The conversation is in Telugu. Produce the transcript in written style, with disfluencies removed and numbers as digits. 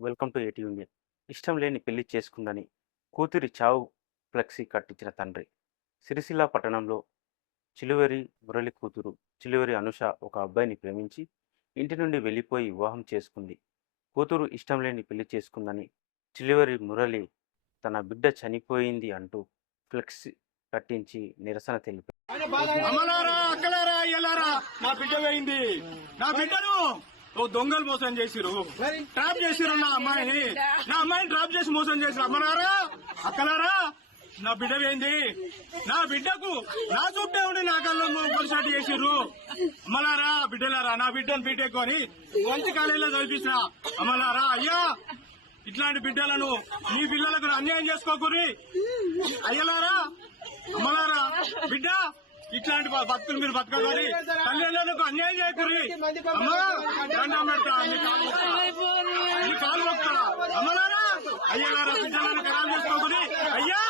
వెల్కమ్ టు ఏటీ యూనియన్. ఇష్టం లేని పెళ్లి చేసుకుందని కూతురి చావు ఫ్లెక్సీ కట్టించిన తండ్రి. సిరిసిల్ల పట్టణంలో చిలువరి మురళి కూతురు చిలువరి అనుష ఒక అబ్బాయిని ప్రేమించి ఇంటి నుండి వెళ్ళిపోయి వివాహం చేసుకుంది. కూతురు ఇష్టం లేని పెళ్లి చేసుకుందని చిలువరి మురళి తన బిడ్డ చనిపోయింది అంటూ ఫ్లెక్సీ కట్టించి నిరసన తెలిపారు. అమ్మలారా అక్కలారా అయ్యలారా నా బిడ్డ పోయింది. నా బిడ్డను దొంగలు మోసం చేసిరు, ట్రాప్ చేసిరు. నా అమ్మాయిని ట్రాప్ చేసి మోసం చేసిరు. అమ్మలారా అక్కలారా నా బిడ్డ పోయింది. నా బిడ్డకు నా చుట్టే ఉండి నా కళ్ళ పొలిసాటి చేసిర్రు. అమ్మలారా బిడ్డలారా నా బిడ్డను బీటెక్కుని వంతి కాలేజీలో చదివించిన అమ్మలారా అయ్యా ఇట్లాంటి బిడ్డలను మీ పిల్లలకు అన్యాయం చేసుకోకూరి. అయ్యలారా అమ్మలారా బిడ్డ ఇట్లాంటి బతుకులు మీరు బతకగలి తల్లిదండ్రులకు అన్యాయం చేయకూరి. అమ్మా దండం పెడతా నీ కాలు మొక్తా. అమ్మలారా అయ్యలారా బిడ్డలను ఖరాలు చేసుకోకూరి. అయ్యా